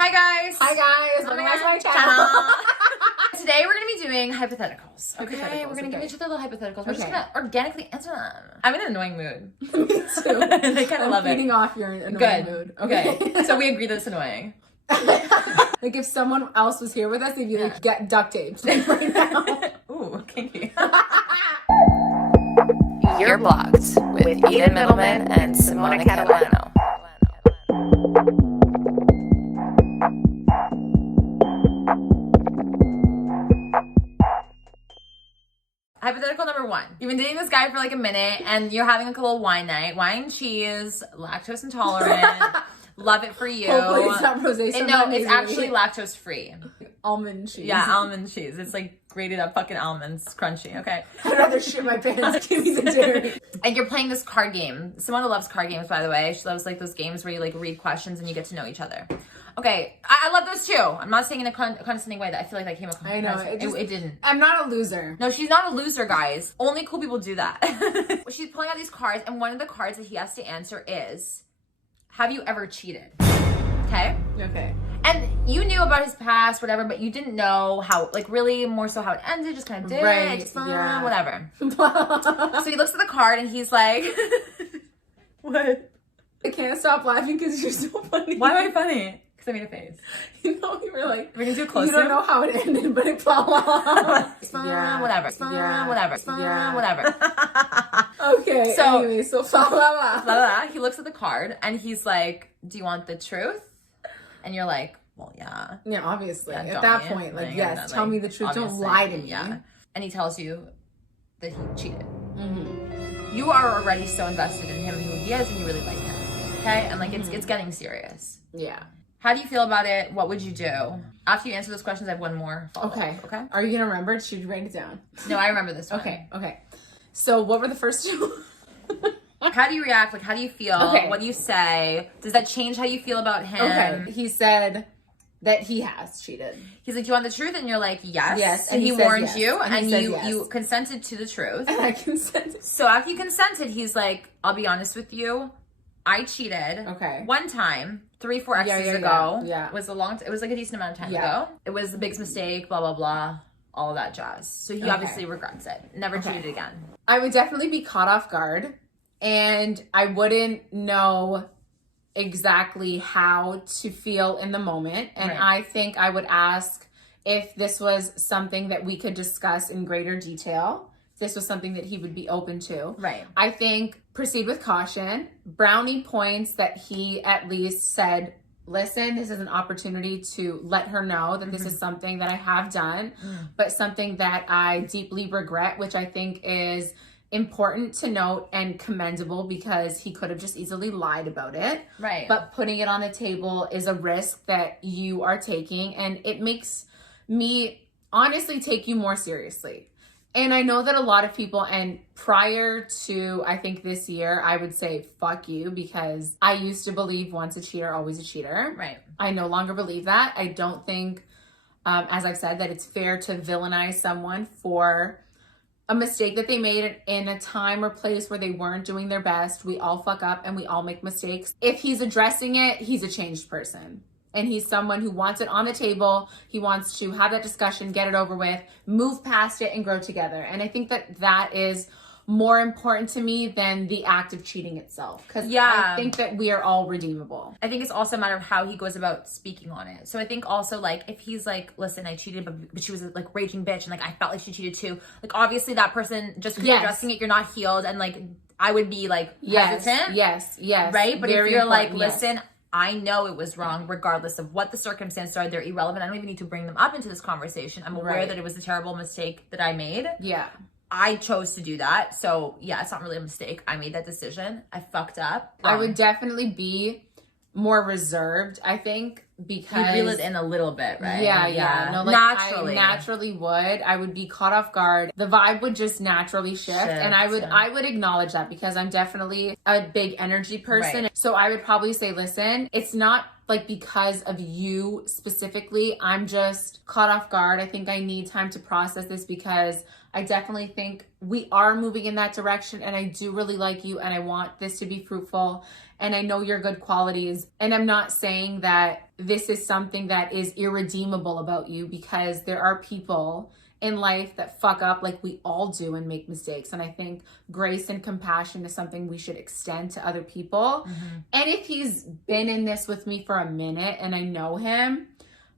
Hi guys! Hi guys! Welcome back to my channel. Today we're going to be doing hypotheticals. Okay, we're going to give each other little hypotheticals. We're just going to organically answer them. I'm in an annoying mood. Me too. They kind of love it. Feeding off your annoying mood. Okay. So we agree that it's annoying. Like if someone else was here with us, they'd be like, get duct taped right now. Ooh, kinky. You're Blocked with Eden Middleman and Simona Catalano. Hypothetical number one. You've been dating this guy for like a minute and you're having like a little wine night. Wine, cheese, lactose intolerant. Love it for you. Hopefully it's not rosé. No, it's actually lactose free. Almond cheese. Yeah, almond cheese. It's like grated up fucking almonds, crunchy. Okay. I'd rather shit my pants. Give me the dairy. And you're playing this card game. Simona loves card games, by the way. She loves like those games where you like read questions and you get to know each other. Okay, I love those too. I'm not saying in a condescending way that I feel like that came across. I know it didn't. I'm not a loser. No, she's not a loser, guys. Only cool people do that. She's pulling out these cards, and one of the cards that he has to answer is, have you ever cheated? Okay? Okay. And you knew about his past, whatever, but you didn't know how, like really more so how it ended, just kind of did it, just whatever. So he looks at the card and he's like, what? I can't stop laughing because you're so funny. Why am I funny? Because I made a face. You know, you were like, we're gonna do close. You don't know how it ended, but it fell off. Whatever. Whatever. Okay. So, anyway, so blah, blah, blah. He looks at the card and he's like, do you want the truth? And you're like, well, yeah. Yeah, obviously. Yeah, at that point, like, yes, tell me the truth. Don't lie to me. Yeah. And he tells you that he cheated. Mm-hmm. You are already so invested in him and who he is, and you really like him. Okay? And like, it's getting serious. Yeah. How do you feel about it? What would you do? After you answer those questions, I have one more follow-up. Okay? Are you going to remember? Should you write it down? No, I remember this one. Okay. So what were the first two? How do you react? Like, how do you feel? Okay. What do you say? Does that change how you feel about him? Okay. He said that he has cheated. He's like, do you want the truth? And you're like, yes. Yes. And he warned yes. you, and you you consented to the truth. And I consented. So after you consented, he's like, I'll be honest with you. I cheated. Okay. One time, 3-4 exes ago. Yeah. It was it was like a decent amount of time ago. It was the biggest mistake, blah, blah, blah. All of that jazz. So he obviously regrets it. Never cheated again. I would definitely be caught off guard. And I wouldn't know exactly how to feel in the moment. And I think I would ask if this was something that we could discuss in greater detail. If this was something that he would be open to. Right. I think proceed with caution. Brownie points that he at least said, listen, this is an opportunity to let her know that this is something that I have done, but something that I deeply regret, which I think is important to note and commendable because he could have just easily lied about it. Right. But putting it on the table is a risk that you are taking, and it makes me honestly take you more seriously. And I know that a lot of people, and prior to, I think this year, I would say, fuck you, because I used to believe once a cheater, always a cheater. Right. I no longer believe that. I don't think, as I've said, that it's fair to villainize someone for a mistake that they made in a time or place where they weren't doing their best. We all fuck up and we all make mistakes. If he's addressing it, he's a changed person. And he's someone who wants it on the table. He wants to have that discussion, get it over with, move past it, and grow together. And I think that that is more important to me than the act of cheating itself. Because I think that we are all redeemable. I think it's also a matter of how he goes about speaking on it. So I think also, like, if he's like, listen, I cheated, but she was a like raging bitch, and like I felt like she cheated too. Like, obviously that person, just because you're addressing it, you're not healed, and like I would be like hesitant. Yes. Right? But if you're like, listen, I know it was wrong, regardless of what the circumstances are. They're irrelevant. I don't even need to bring them up into this conversation. I'm aware that it was a terrible mistake that I made. Yeah. I chose to do that. So, yeah, it's not really a mistake. I made that decision. I fucked up. I would definitely be more reserved, I think, because you reel it in a little bit, right? Yeah. No, like naturally. I naturally would. I would be caught off guard. The vibe would just naturally shift, and I would acknowledge that because I'm definitely a big energy person. Right. So I would probably say, listen, it's not like because of you specifically. I'm just caught off guard. I think I need time to process this because I definitely think we are moving in that direction, and I do really like you, and I want this to be fruitful, and I know your good qualities. And I'm not saying that this is something that is irredeemable about you, because there are people in life that fuck up like we all do and make mistakes. And I think grace and compassion is something we should extend to other people. And if he's been in this with me for a minute and I know him,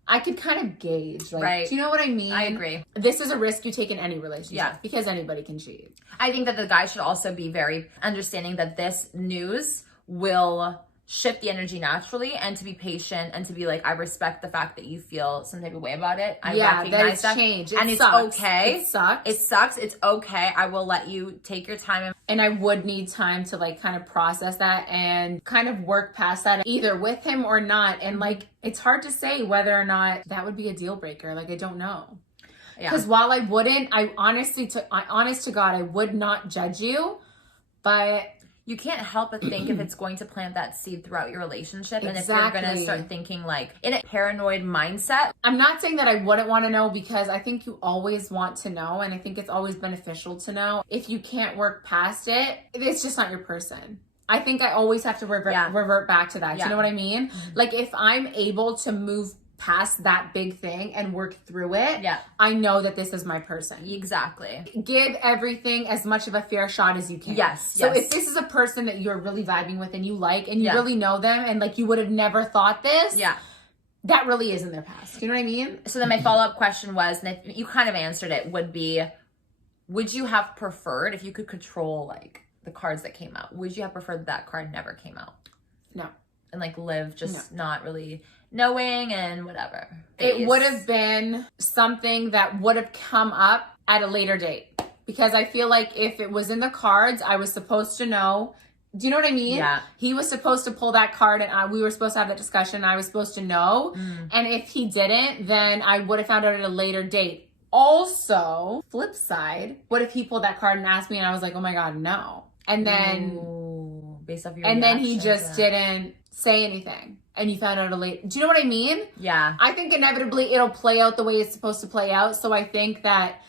I could kind of gauge, like, right. Do you know what I mean? I agree. This is a risk you take in any relationship, because anybody can cheat. I think that the guy should also be very understanding that this news will shift the energy naturally, and to be patient and to be like, I respect the fact that you feel some type of way about it. I recognize that. Changed. And it's okay. It sucks. It sucks. It's okay. I will let you take your time. And I would need time to like kind of process that and kind of work past that, either with him or not. And like, it's hard to say whether or not that would be a deal breaker. Like, I don't know. Because while I wouldn't, honest to God, I would not judge you, but you can't help but think if it's going to plant that seed throughout your relationship. And if you're going to start thinking like in a paranoid mindset. I'm not saying that I wouldn't want to know, because I think you always want to know. And I think it's always beneficial to know. If you can't work past it, it's just not your person. I think I always have to revert back to that. Do you know what I mean? Like, if I'm able to move past that big thing and work through it, I know that this is my person. Exactly. Give everything as much of a fair shot as you can. So if this is a person that you're really vibing with and you like, and you really know them, and like you would have never thought this, that really is in their past. You know what I mean? So then my follow-up question was, and you kind of answered it, would be, would you have preferred, if you could control like the cards that came out, would you have preferred that card never came out? No. And like live just not really knowing and whatever. It would have been something that would have come up at a later date, because I feel like if it was in the cards, I was supposed to know. Do you know what I mean? He was supposed to pull that card, and we were supposed to have that discussion, and I was supposed to know. And if he didn't, then I would have found out at a later date. Also, flip side, what if he pulled that card and asked me, and I was like, oh my God, no. And then based off your and then he just didn't say anything, and you found out a late. Do you know what I mean? I think inevitably it'll play out the way it's supposed to play out. So I think that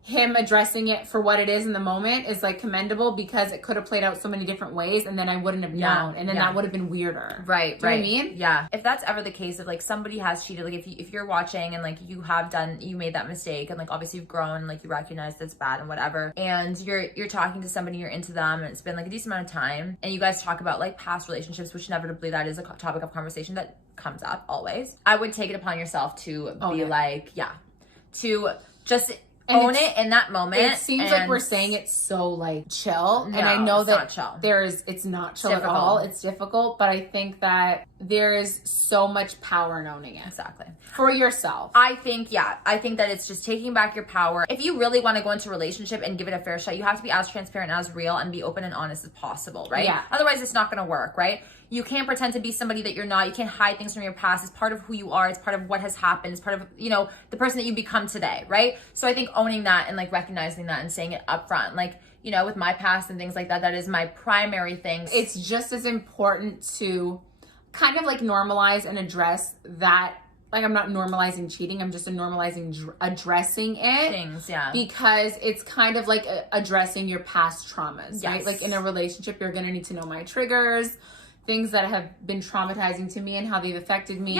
him addressing it for what it is in the moment is like commendable, because it could have played out so many different ways, and then I wouldn't have known, and then that would have been weirder. Do you know what I mean? If that's ever the case, if like somebody has cheated, like if you're watching and like you made that mistake, and like obviously you've grown, and like you recognize that's bad and whatever, and you're talking to somebody, you're into them, and it's been like a decent amount of time, and you guys talk about like past relationships, which inevitably that is a topic of conversation that comes up always. I would take it upon yourself to be like, to just own it in that moment. It seems like we're saying it's so like chill, and I know that it's not chill at all. It's difficult, but I think that there is so much power in owning it. Exactly. For yourself. I think that it's just taking back your power. If you really want to go into a relationship and give it a fair shot, you have to be as transparent, as real, and be open and honest as possible, right? Otherwise, it's not going to work, right? You can't pretend to be somebody that you're not. You can't hide things from your past. It's part of who you are. It's part of what has happened. It's part of, the person that you become today, right? So I think owning that and like recognizing that and saying it up front, like, with my past and things like that, that is my primary thing. It's just as important to kind of like normalize and address that. Like, I'm not normalizing cheating. I'm just normalizing addressing it. Because it's kind of like addressing your past traumas, right? Like in a relationship, you're going to need to know my triggers, things that have been traumatizing to me and how they've affected me.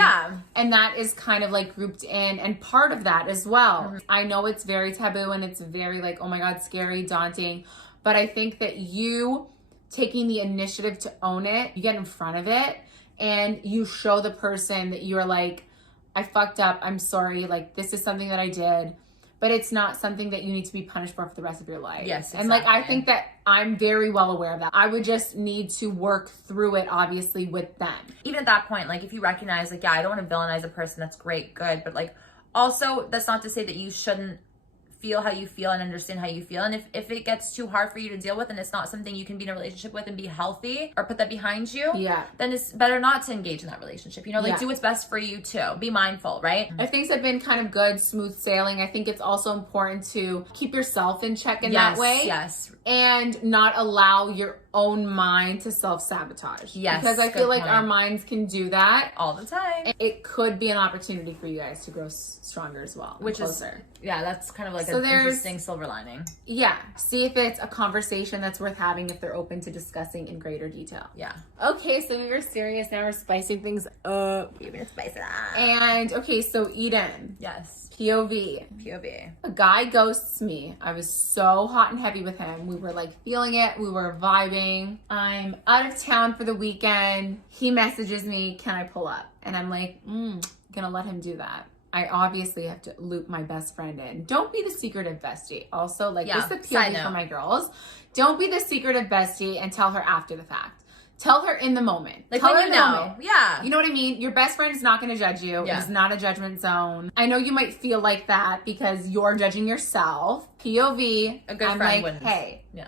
And that is kind of like grouped in and part of that as well. I know it's very taboo and it's very like, oh my God, scary, daunting. But I think that you taking the initiative to own it, you get in front of it and you show the person that you're like, I fucked up. I'm sorry. Like, this is something that I did. But it's not something that you need to be punished for the rest of your life. And like, I think that I'm very well aware of that. I would just need to work through it, obviously, with them. Even at that point, like if you recognize like, I don't want to villainize a person, that's great, good. But like, also that's not to say that you shouldn't feel how you feel and understand how you feel. And if it gets too hard for you to deal with and it's not something you can be in a relationship with and be healthy or put that behind you, then it's better not to engage in that relationship. Do what's best for you too. Be mindful, right? If things have been kind of good, smooth sailing, I think it's also important to keep yourself in check in that way. And not allow your own mind to self-sabotage. Yes, because I feel like point. our minds can do that all the time. It could be an opportunity for you guys to grow stronger as well, which closer. That's kind of like an interesting silver lining. Yeah, see if it's a conversation that's worth having if they're open to discussing in greater detail. Yeah. Okay, so we were serious, now we're spicing things up. We're gonna spice it up. And okay, so Eden. Yes. POV. A guy ghosts me. I was so hot and heavy with him. We were like feeling it. We were vibing. I'm out of town for the weekend. He messages me, can I pull up? And I'm like, gonna let him do that. I obviously have to loop my best friend in. Don't be the secretive bestie. Also, like, this is the POV for my girls. Don't be the secretive bestie and tell her after the fact. Tell her in the moment. Like, tell when her you in the know. moment. Yeah. You know what I mean? Your best friend is not going to judge you. Yeah. It's not a judgment zone. I know you might feel like that because you're judging yourself. POV. A good I'm friend like, wouldn't. hey. Yeah.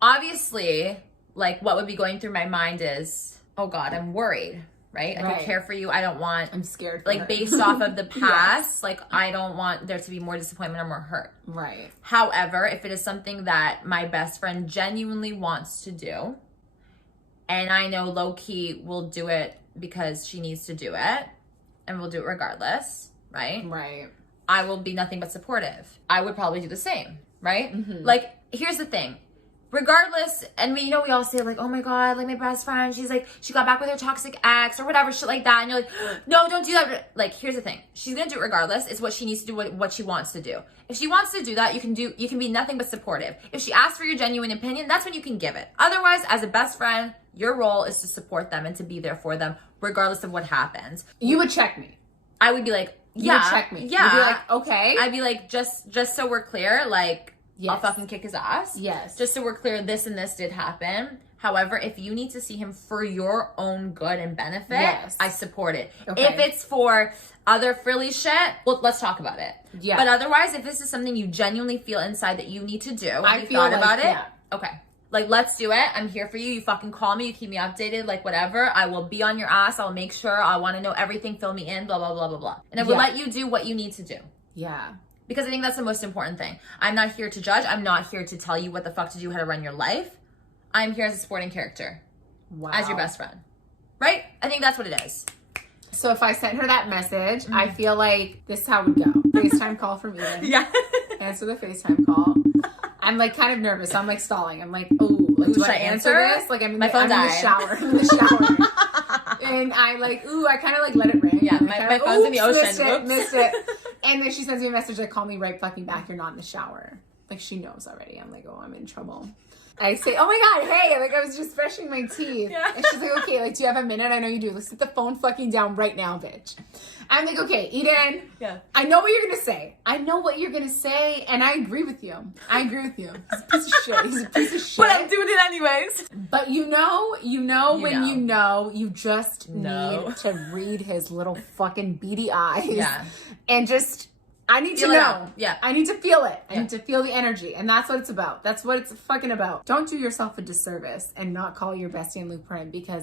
Obviously, like, what would be going through my mind is, oh God, I'm worried, right? I don't care for you. I don't want... I'm scared for like, her. based off of the past, like, I don't want there to be more disappointment or more hurt. Right. However, if it is something that my best friend genuinely wants to do, and I know low-key will do it because she needs to do it, and will do it regardless, right? Right. I will be nothing but supportive. I would probably do the same, right? Mm-hmm. Like, here's the thing. Regardless, and we all say, like, oh my God, like, my best friend, she's like, she got back with her toxic ex or whatever, shit like that. And you're like, no, don't do that. Like, here's the thing. She's gonna do it regardless. It's what she needs to do, what she wants to do. If she wants to do that, you can be nothing but supportive. If she asks for your genuine opinion, that's when you can give it. Otherwise, as a best friend, your role is to support them and to be there for them, regardless of what happens. You would check me. I would be like, You would check me. Yeah. You'd be like, okay. I'd be like, just so we're clear, like, Yes. I'll fucking kick his ass. Yes. Just so we're clear, this and this did happen. However, if you need to see him for your own good and benefit, Yes. I support it. Okay. If it's for other frilly shit, well, let's talk about it. Yeah. But otherwise, if this is something you genuinely feel inside that you need to do, I you feel thought like, about it, yeah. okay. Like, let's do it. I'm here for you. You fucking call me. You keep me updated. Like, whatever. I will be on your ass. I'll make sure. I want to know everything. Fill me in. Blah, blah, blah, blah, blah. And I will let you do what you need to do. Yeah. Because I think that's the most important thing. I'm not here to judge. I'm not here to tell you what the fuck to do, how to run your life. I'm here as a supporting character. Wow. As your best friend. Right? I think that's what it is. So if I sent her that message, I feel like this is how it would go. FaceTime call from Eden. Yeah. Answer the FaceTime call. I'm like kind of nervous. So I'm like stalling. I'm like, oh, like, do I answer this? Like I'm in, I'm in the shower. I'm in the shower. And I like, I kind of like let it ring. Yeah, my phone's in the ocean. Missed it. And then she sends me a message like, call me right fucking back. You're not in the shower. Like she knows already. I'm like, oh, I'm in trouble. I say, oh my God, hey, like I was just brushing my teeth. Yeah. And she's like, okay, like, do you have a minute? I know you do. Let's sit the phone fucking down right now, bitch. I'm like, okay, Eden, I know what you're going to say. I know what you're going to say, and I agree with you. I agree with you. He's a piece of shit. He's a piece of shit. But I'm doing it anyways. But you know, you just need to read his little fucking beady eyes. Yeah. And just... I need to know. Yeah. I need to feel it. I need to feel the energy. And that's what it's about. That's what it's fucking about. Don't do yourself a disservice and not call your bestie and loop her in, because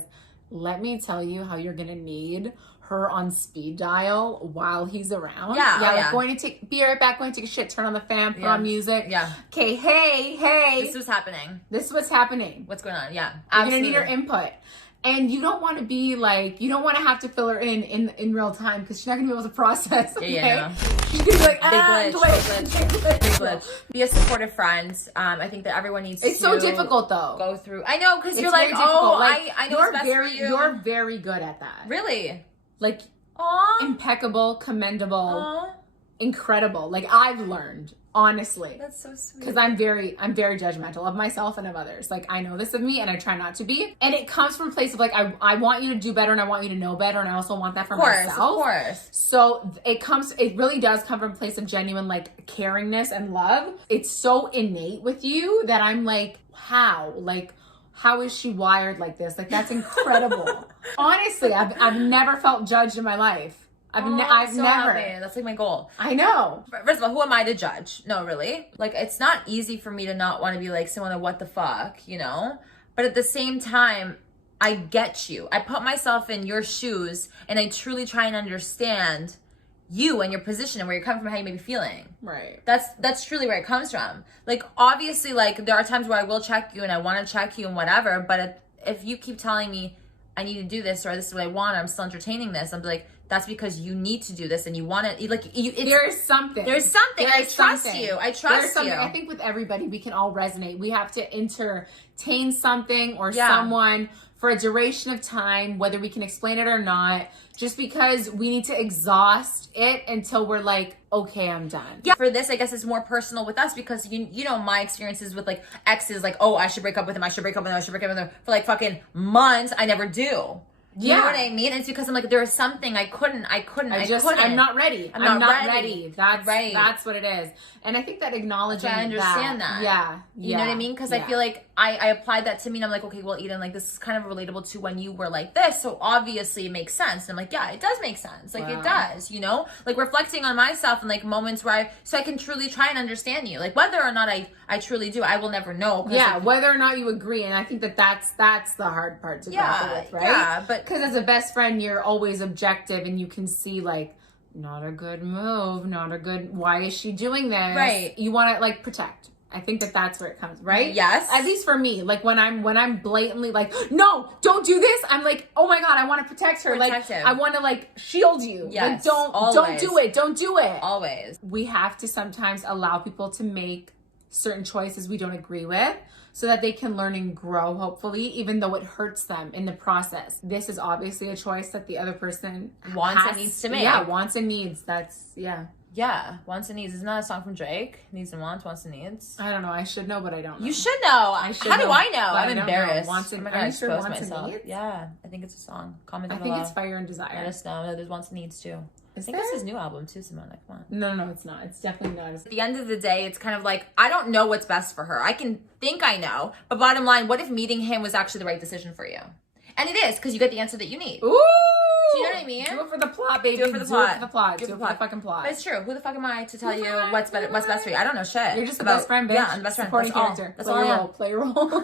let me tell you how you're going to need her on speed dial while he's around. Yeah. Going to be right back, going to take a shit, turn on the fan, put on music. Yeah. Okay, hey. This was happening. This is what's happening. What's going on? Yeah. You're going to need her input. And you don't want to be like, you don't want to have to fill her in real time because she's not going to be able to process. Okay? Yeah. She's going to be like, big glitch. Be a supportive friend. I think that everyone needs to. It's so difficult though. Go through. I know, because you're like, oh, like, I know you're what's best for you. You're very good at that. Really? Like, impeccable, commendable, incredible. Like I've learned. Honestly. That's so sweet. Because I'm very judgmental of myself and of others. Like, I know this of me and I try not to be. And it comes from a place of like, I want you to do better and I want you to know better. And I also want that for myself. Of course. So it really does come from a place of genuine like caringness and love. It's so innate with you that I'm like, how? Like, how is she wired like this? Like, that's incredible. Honestly, I've never felt judged in my life. I've never. Happy. That's like my goal. I know. First of all, who am I to judge? No, really. Like, it's not easy for me to not want to be like someone of what the fuck, you know? But at the same time, I get you. I put myself in your shoes and I truly try and understand you and your position and where you're coming from, how you may be feeling. Right. That's truly where it comes from. Like, obviously, like, there are times where I will check you and I want to check you and whatever, but if you keep telling me I need to do this or this is what I want, or I'm still entertaining this, I'm like, that's because you need to do this and you want to, like, there's something. I trust you. I think with everybody, we can all resonate. We have to entertain something or someone for a duration of time, whether we can explain it or not, just because we need to exhaust it until we're like, okay, I'm done. Yeah, for this, I guess it's more personal with us because you know my experiences with like exes, like, oh, I should break up with him, I should break up with him for like fucking months. I never do. You know what I mean? It's because I'm like, there was something I couldn't. I'm not ready. I'm not ready. That's right. That's what it is. And I think that acknowledging I understand that. Yeah. You know what I mean? Because I feel like I applied that to me and I'm like, okay, well, Eden, like, this is kind of relatable to when you were like this. So obviously it makes sense. And I'm like, yeah, it does make sense. Like, it does, you know? Like, reflecting on myself and like moments where so I can truly try and understand you. Like, whether or not I truly do, I will never know. Yeah, like, whether or not you agree. And I think that's the hard part to grapple with, right? Yeah, but because as a best friend, you're always objective and you can see like, not a good move, why is she doing this? Right. You want to like protect. I think that's where it comes, right? Yes. At least for me, like when I'm blatantly like, no, don't do this. I'm like, oh my God, I want to protect her. Protective. Like I want to like shield you. Yes. Like don't do it. Don't do it. Always. We have to sometimes allow people to make certain choices we don't agree with, so that they can learn and grow, hopefully, even though it hurts them in the process. This is obviously a choice that the other person wants and needs to make. Yeah, wants and needs. Yeah, wants and needs. Isn't that a song from Drake? Needs and wants and needs. I don't know. I should know, but I don't know. You should know. How do I know? I'm embarrassed. Wants and, oh my God, I sure exposed wants myself. And needs? Yeah, I think it's a song. Comment I below. think it's Fire and Desire. Let us know. There's wants and needs too. I think there? it's his new album too, Simona. Come on. No, it's not. It's definitely not. At the end of the day, it's kind of like, I don't know what's best for her. I can think I know, but bottom line, what if meeting him was actually the right decision for you? And it is, because you get the answer that you need. Ooh! Do you know what I mean? Do it for the plot, baby. Do it for the plot. Do it for the fucking plot. But it's true. Who the fuck am I to tell you what's best for you? I don't know shit. You're just the best friend, bitch. Yeah, I'm the best friend. Supporting character. That's all I am. Play a role.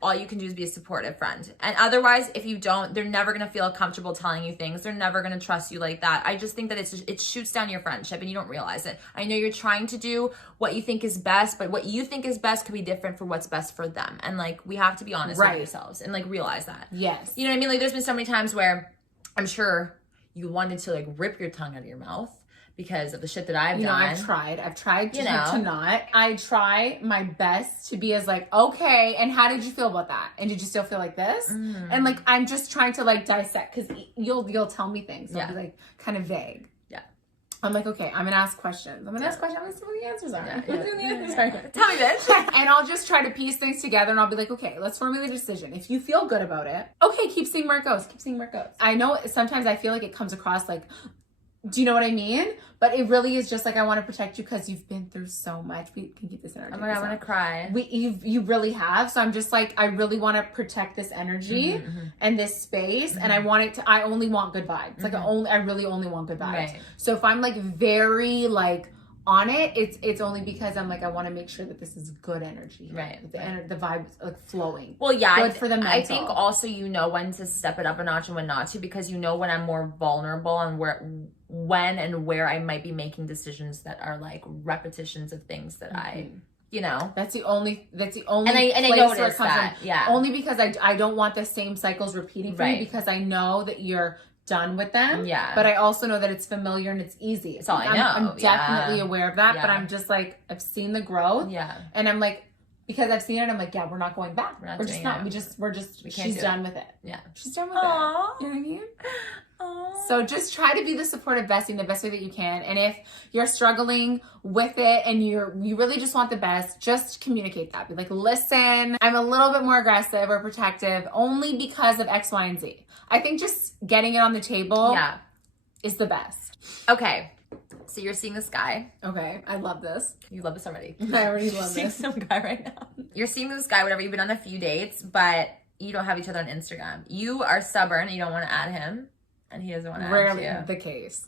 All you can do is be a supportive friend. And otherwise, if you don't, they're never going to feel comfortable telling you things. They're never going to trust you like that. I just think that it shoots down your friendship and you don't realize it. I know you're trying to do what you think is best, but what you think is best could be different for what's best for them. And like, we have to be honest with ourselves and like realize that. Yes. You know what I mean? Like, there's been so many times where I'm sure you wanted to like rip your tongue out of your mouth because of the shit that I've done. I've tried to not. I try my best to be as like, okay, and how did you feel about that? And did you still feel like this? And like, I'm just trying to like dissect, because you'll tell me things. So I'll be like kind of vague. Yeah. I'm like, okay, I'm gonna ask questions. I'm gonna ask questions. I'm gonna see what the answers are. Tell me, bitch. And I'll just try to piece things together and I'll be like, okay, let's formulate a decision. If you feel good about it, okay, keep seeing where it goes. I know sometimes I feel like it comes across like, do you know what I mean? But it really is just like, I want to protect you because you've been through so much. We can keep this energy. Oh my God, I want to cry. You really have. So I'm just like, I really want to protect this energy and this space. And I only want good vibes. Like I really only want good vibes. Right. So if I'm like very like on it, it's only because I'm like, I want to make sure that this is good energy. Right. The vibe is like flowing. Well, yeah. Good for the mental. I think also you know when to step it up a notch and when not to, because you know when I'm more vulnerable and when and where I might be making decisions that are like repetitions of things that I, you know. That's the only and I noticed where it comes that. From. Yeah. Only because I don't want the same cycles repeating for you, because I know that you're done with them. Yeah. But I also know that it's familiar and it's easy. It's all I know. I'm definitely aware of that, but I'm just like, I've seen the growth. Yeah. And I'm like, because I've seen it, I'm like, yeah, we're not going back. We're just not. She's done with it. Yeah. She's done with it. You know what I mean? So just try to be the supportive bestie in the best way that you can. And if you're struggling with it and you really just want the best, just communicate that. Be like, listen, I'm a little bit more aggressive or protective only because of X, Y, and Z. I think just getting it on the table is the best. Okay. So you're seeing this guy. Okay. I love this. You love this already. I already love this. Some guy right now. You're seeing this guy, whatever. You've been on a few dates, but you don't have each other on Instagram. You are stubborn and you don't want to add him. And he doesn't want to add you. Rarely the case.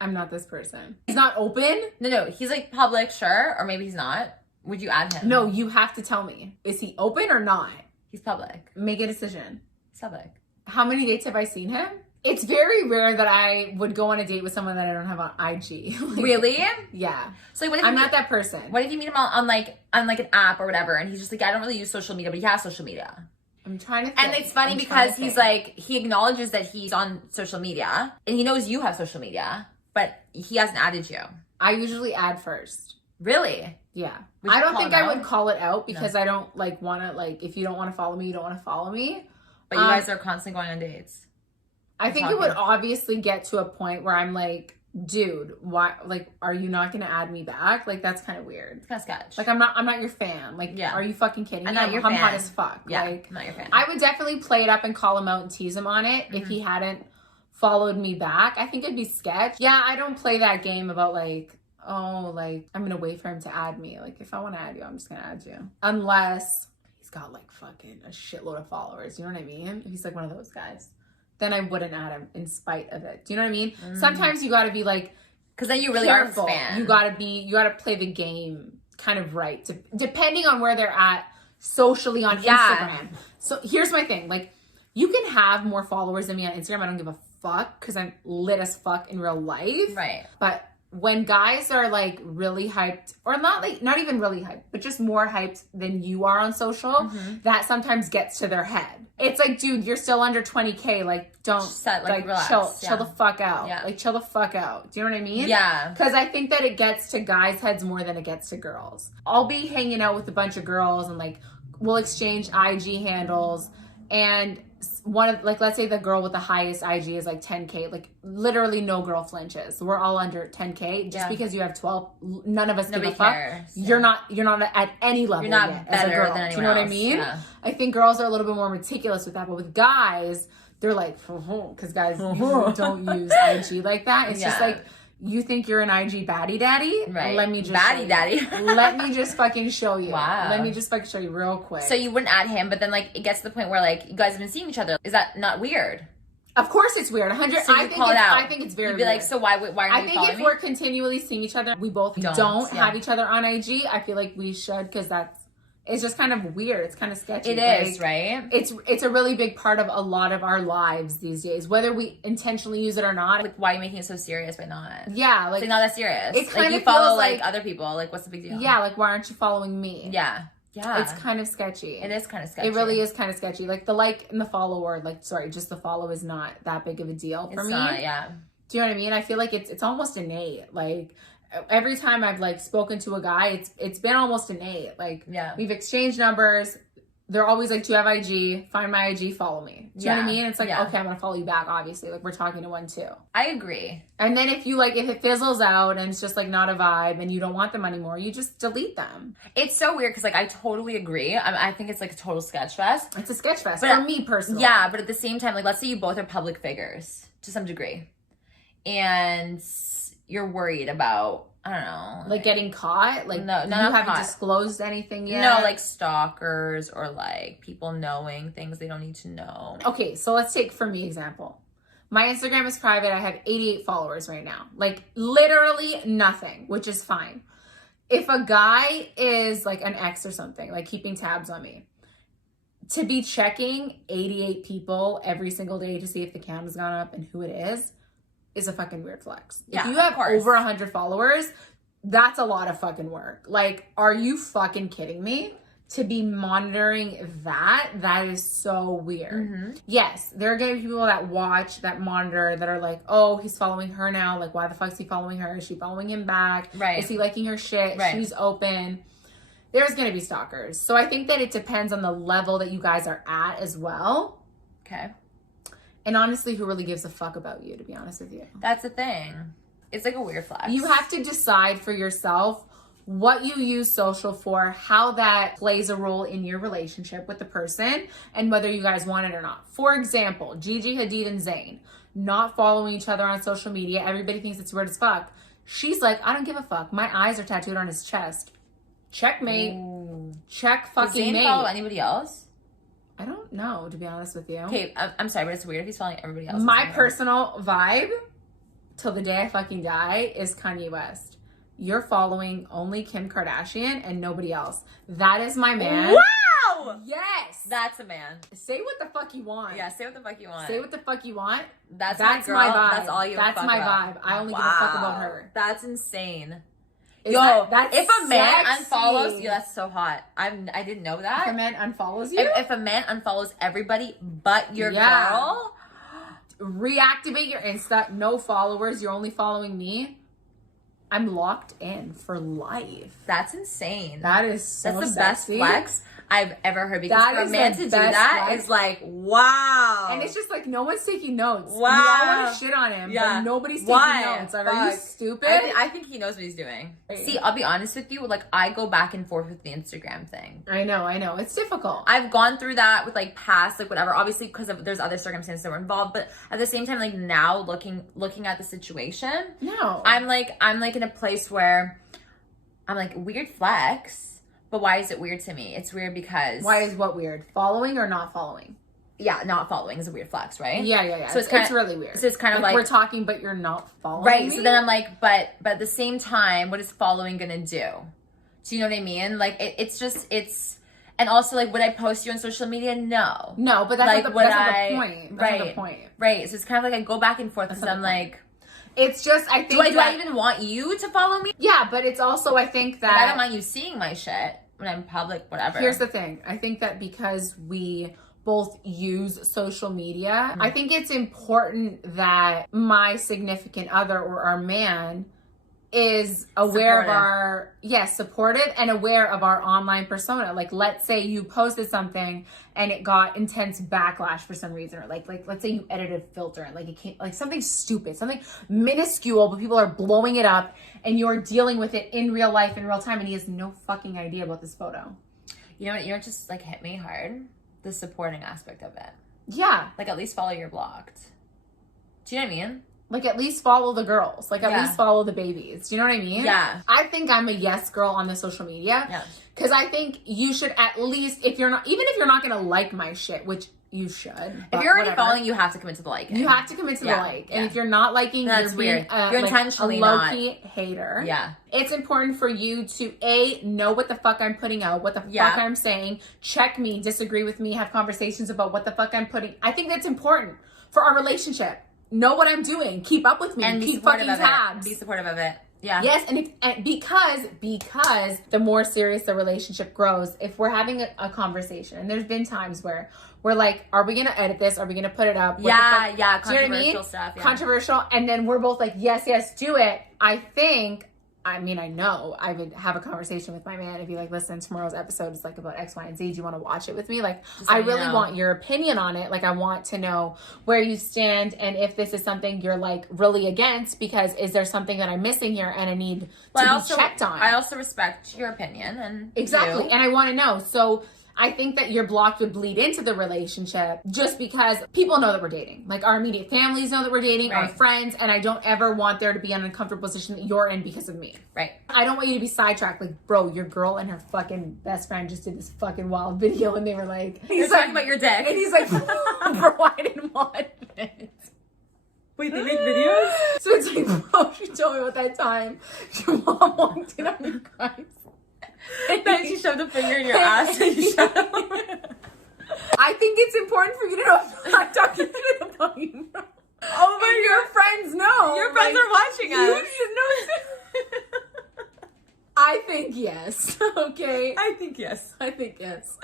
I'm not this person. He's not open? No. He's like public, sure. Or maybe he's not. Would you add him? No, you have to tell me. Is he open or not? He's public. Make a decision. He's public. How many dates have I seen him? It's very rare that I would go on a date with someone that I don't have on IG. Like, really? Yeah. So like, what if I'm not that person. What if you meet him on like an app or whatever, and he's just like, I don't really use social media, but he has social media. I'm trying to think. And it's funny because he's like, he acknowledges that he's on social media, and he knows you have social media, but he hasn't added you. I usually add first. Really? Yeah. Would you I don't call think him I out? would call it out because I don't like want to, like, if you don't want to follow me, you don't want to follow me. But you guys are constantly going on dates. I think it would obviously get to a point where I'm like, dude, why, like, are you not going to add me back? Like, that's kind of weird. It's kind of sketch. Like, I'm not your fan. Like, are you fucking kidding me? I'm not your fan. I'm hot as fuck. Yeah, like, I'm not your fan. I would definitely play it up and call him out and tease him on it if he hadn't followed me back. I think it'd be sketch. Yeah, I don't play that game about like, oh, like, I'm going to wait for him to add me. Like, if I want to add you, I'm just going to add you. Unless he's got like fucking a shitload of followers. You know what I mean? If he's like one of those guys, then I wouldn't add him in spite of it. Do you know what I mean? Sometimes you got to be like, because then you really careful. are a fan. You got to play the game kind of right. Depending on where they're at socially on Instagram. So here's my thing. Like, you can have more followers than me on Instagram. I don't give a fuck because I'm lit as fuck in real life. Right. But when guys are like really hyped, or not even really hyped, but just more hyped than you are on social, that sometimes gets to their head. It's like, dude, you're still under 20K. Like, don't relax. chill the fuck out. Yeah. Like, chill the fuck out. Do you know what I mean? Yeah. Because I think that it gets to guys' heads more than it gets to girls. I'll be hanging out with a bunch of girls and like we'll exchange IG handles, and one of, like, let's say the girl with the highest IG is like 10K, like literally no girl flinches. We're all under 10K just because you have 12. None of us give a fuck. Cares. You're not at any level. You're not yet better as a girl. than anyone Do you know what I else. mean? Yeah. I think girls are a little bit more meticulous with that, but with guys, they're like, because guys usually don't use IG like that. It's just like, you think you're an IG baddie daddy? Right. Let me just baddie daddy. Let me just fucking show you. Wow. Let me just fucking show you real quick. So you wouldn't add him, but then like it gets to the point where like you guys have been seeing each other. Is that not weird? Of course it's weird. 100. So I think it's very You'd be weird. like, so why are you I think following if me? we're continually seeing each other, we both don't have each other on IG. I feel like we should, because it's just kind of weird. It's kind of sketchy. It is, right? It's a really big part of a lot of our lives these days, whether we intentionally use it or not. Like, why are you making it so serious by not? Yeah, like it's not that serious. It kind like you of follow feels like other people. Like, what's the big deal? Yeah, like, why aren't you following me? Yeah. Yeah. It's kind of sketchy. It is kind of sketchy. It really is kind of sketchy. Like, the like and the follow, or like, sorry, just the follow is not that big of a deal for me. Not, yeah. Do you know what I mean? I feel like it's almost innate. Like, every time I've like spoken to a guy, it's been almost innate. Like, we've exchanged numbers. They're always like, do you have IG? Find my IG, follow me. Do you know what I mean? It's like, okay, I'm gonna follow you back, obviously. Like, we're talking to one too. I agree. And then if it fizzles out and it's just like not a vibe and you don't want them anymore, you just delete them. It's so weird because like I totally agree. I think it's like a total sketch fest. It's a sketch fest for me personally. Yeah, but at the same time, like, let's say you both are public figures to some degree, and you're worried about, I don't know, like getting caught. Like, no, you haven't disclosed anything yet. No, like stalkers or like people knowing things they don't need to know. Okay, so let's take for me example. My Instagram is private. I have 88 followers right now. Like, literally nothing, which is fine. If a guy is like an ex or something, like keeping tabs on me, to be checking 88 people every single day to see if the cam has gone up and who it is a fucking weird flex. Yeah, if you have over 100 followers, that's a lot of fucking work. Like, are you fucking kidding me? To be monitoring that is so weird. Yes, there are gonna be people that watch, that monitor, that are like, oh, he's following her now. Like, why the fuck is he following her? Is she following him back? Right. Is he liking her shit? Right. She's open. There's gonna be stalkers. So I think that it depends on the level that you guys are at as well. Okay. And honestly, who really gives a fuck about you, to be honest with you? That's the thing. It's like a weird flex. You have to decide for yourself what you use social for, how that plays a role in your relationship with the person, and whether you guys want it or not. For example, Gigi Hadid and Zayn not following each other on social media. Everybody thinks it's weird as fuck. She's like, I don't give a fuck. My eyes are tattooed on his chest. Checkmate. Ooh. Check fucking Does Zayn mate. follow anybody else? I don't know, to be honest with you. Okay, I'm sorry, but it's weird if he's following everybody else. My personal vibe, till the day I fucking die, is Kanye West. You're following only Kim Kardashian and nobody else. That is my man. Wow! Wow! Yes! That's a man. Say what the fuck you want. Yeah, say what the fuck you want. Say what the fuck you want. That's my girl. vibe. That's all you That's fuck my about. vibe. I only give a fuck about her. That's insane. Is Yo, that's if a man sexy. unfollows you, that's so hot. I didn't know that. If a man unfollows you? If a man unfollows everybody but your girl. Reactivate your Insta. No followers. You're only following me. I'm locked in for life. That's insane. That is so That's the sexy. best flex I've ever heard. Because That for a is man the to do best that flex. is like, wow. And it's just like no one's taking notes. Wow. We all want to shit on him, but nobody's taking notes. Like, are you stupid? I think he knows what he's doing. Right. See, I'll be honest with you. Like, I go back and forth with the Instagram thing. I know. It's difficult. I've gone through that with like past, like whatever, obviously because there's other circumstances that were involved, but at the same time, like now looking at the situation, No. I'm like in a place where I'm like, weird flex, but why is it weird to me? It's weird because Why is what weird? Following or not following? Yeah, not following is a weird flex, right? Yeah. So it's really weird. So it's kind of like we're talking, but you're not following right. me? So then I'm like, but at the same time, what is following gonna do? Do you know what I mean? Like it's and also like, would I post you on social media? No, but that's like, not the point. That's right, not the point. Right. So it's kind of like I go back and forth because I'm like, it's just I think do I even want you to follow me? Yeah, but it's also I think that Like, I don't mind you seeing my shit when I'm public, whatever. Here's the thing. I think that because we both use social media, I think it's important that my significant other or our man is aware of our supportive and aware of our online persona. Like, let's say you posted something and it got intense backlash for some reason, or like let's say you edited a filter and like it came like something stupid, something minuscule, but people are blowing it up and you're dealing with it in real life in real time and he has no fucking idea about this photo. You know what just like hit me hard? The supporting aspect of it. Yeah. Like, at least follow your blocked. Do you know what I mean? Like, at least follow the girls. Like, at least follow the babies. Do you know what I mean? Yeah. I think I'm a yes girl on the social media. Yeah. Because I think you should at least, even if you're not going to like my shit, which you should. If you're already following, you have to commit to the liking. You have to commit to the like. And if you're not liking, that's you're weird. being You're intentionally a low-key hater. Yeah. It's important for you to, know what the fuck I'm putting out, what the fuck I'm saying, check me, disagree with me, have conversations about what the fuck I'm putting. I think that's important for our relationship. Know what I'm doing. Keep up with me. And keep fucking tabs. Be supportive of it. Yeah. Yes, and because the more serious the relationship grows, if we're having a conversation, and there's been times where we're like, are we gonna edit this? Are we gonna put it up? Yeah, Do you know what I mean? Stuff. Yeah. Controversial, and then we're both like, yes, do it. I know I would have a conversation with my man and be like, listen, tomorrow's episode is like about X, Y, and Z. Do you want to watch it with me? Like, I really want your opinion on it. Like, I want to know where you stand and if this is something you're like really against, because is there something that I'm missing here and I need to be checked on? I also respect your opinion and exactly. you. And I want to know. So I think that your block would bleed into the relationship just because people know that we're dating. Like, our immediate families know that we're dating, our friends, and I don't ever want there to be an uncomfortable position that you're in because of me. Right. I don't want you to be sidetracked. Like, bro, your girl and her fucking best friend just did this fucking wild video and they were like... He's talking about your dick. And he's like, bro, I didn't watch it. Wait, they make videos? So it's like, bro, she told me about that time your mom walked in on you guys. And then she shoved a finger in your ass and you shut up. I think it's important for you to know I'm not talking shit about you. Oh, but your friends know. Your friends are watching us. You should know. I think yes. Okay. I think yes.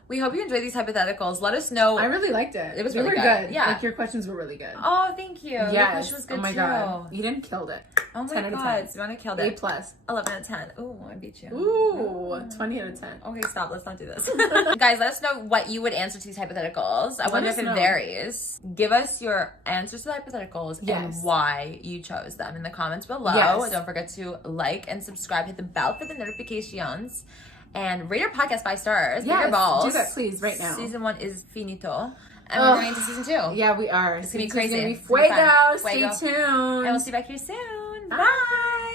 We We hope you enjoyed these hypotheticals. Let us know. I really liked it. It was they really were good. Yeah. Like, your questions were really good. Oh, thank you. Yes. Your question was good oh my too. God. You didn't killed it. Oh my 10 out of God. 10. Savannah killed it. A+. 11 out of 10. Ooh, I beat you. Ooh, 20 out of 10. Okay, stop. Let's not do this. Guys, let us know what you would answer to these hypotheticals. I wonder if it varies. Give us your answers to the hypotheticals and why you chose them in the comments below. Yes. Don't forget to like and subscribe. Hit the bell for the notifications. And rate our podcast 5 stars. Yes, your balls. do that please right now. Season 1 is finito. And we're going into season 2. Yeah, we are. It's going to be crazy. It's gonna be fuego. Stay Fuego. tuned. And we'll see you back here soon. Bye.